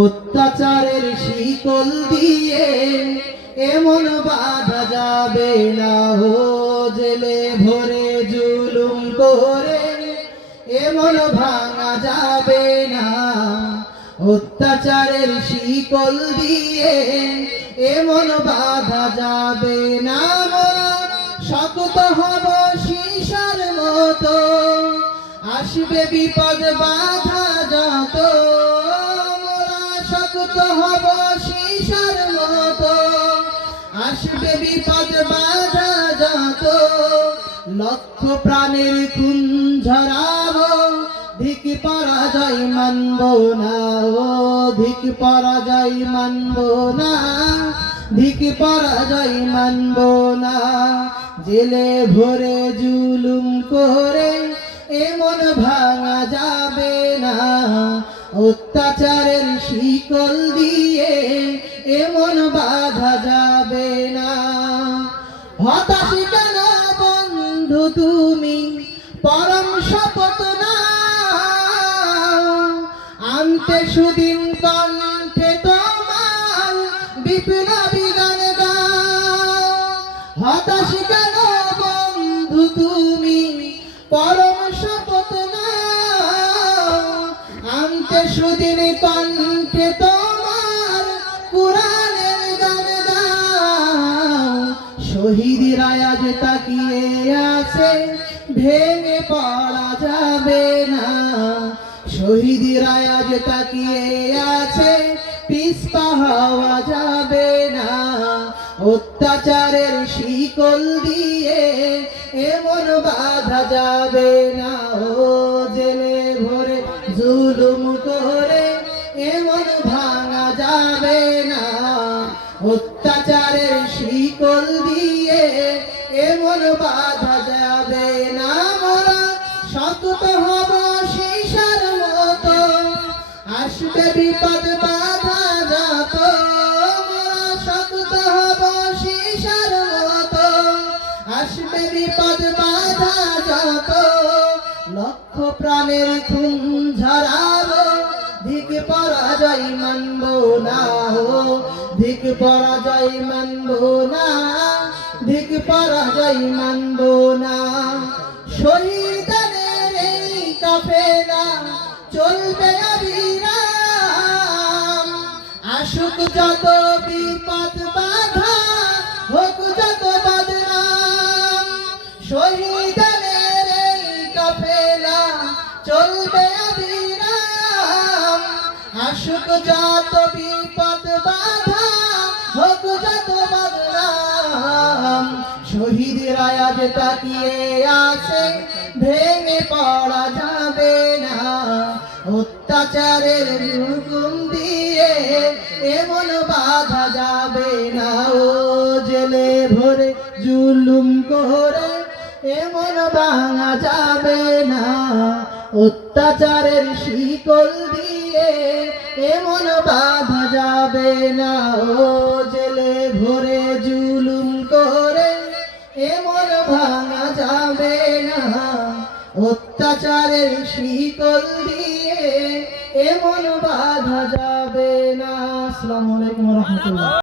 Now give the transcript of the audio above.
অত্যাচারের শিকল দিয়ে এমন বাধা যাবে না হো জেলে ভরে জুলুম করে, এমন ভাঙা যাবে না। অত্যাচারের শিকল দিয়ে এমন বাধা যাবে না। শক্ত হব শিশার মতো, আসবে বিপদ বাধা যত লক্ষ প্রাণের খুন ঝরাবো ধিক পরাজয় মানব না ও ধিক পরাজয় মানব না ধিক পরাজয় মানব না। জেলে ভরে জুলুম করে এমন ভাঙা যাবে না। অত্যাচারের শিকল দিয়ে এমন বাধা যাবে না। হতাশ আনতে সুদিন কণ্ঠে তোমার বিপ্লবী গান হতাশ কেন বন্ধু তুমি? পরম শপথ না সুদিন কণ্ঠে তোমার গান শহীদ তাকিয়ে আছে, ভেঙে পড়া যাবে না। শহীদ রায়াজ তাকিয়ে আছে পিসপা হওয়া যাবে না। অত্যাচারের শিকল দিয়ে এমন বাধা যাবে না। ও জেলে ভরে জুলুম করে এমন ভাঙা যাবে না। অত্যাচারের শিকল দিয়ে এমন বাধা যাবে আসবে বিপদ বাধা যাত, মোরা শক্ত হব শিশার মতো। আসবে বিপদ বাধা যাত, লক্ষ প্রাণের খুন ঝরাবো। ধিক পরাজয় মানব না হো ধিক পরাজয় মানব না ধিক পরাজয় মানব না। শহীদের বিপদ হোক যত বিপদ রায়াজ তাকিয়ে আছে ভেঙে পড়া যাবে না। অত্যাচারের হুকুম দিয়ে এমন বাধা যাবে না ও জেলে ভরে জুলুম করে এমন ভাঙা যাবে না। অত্যাচারের শিকল দিয়ে এমন বাধা যাবে না ও জেলে ভরে অত্যাচারের শিকল দিয়ে এমন বাধা যাবে না। আসসালামু আলাইকুম রহমতুল্লাহ।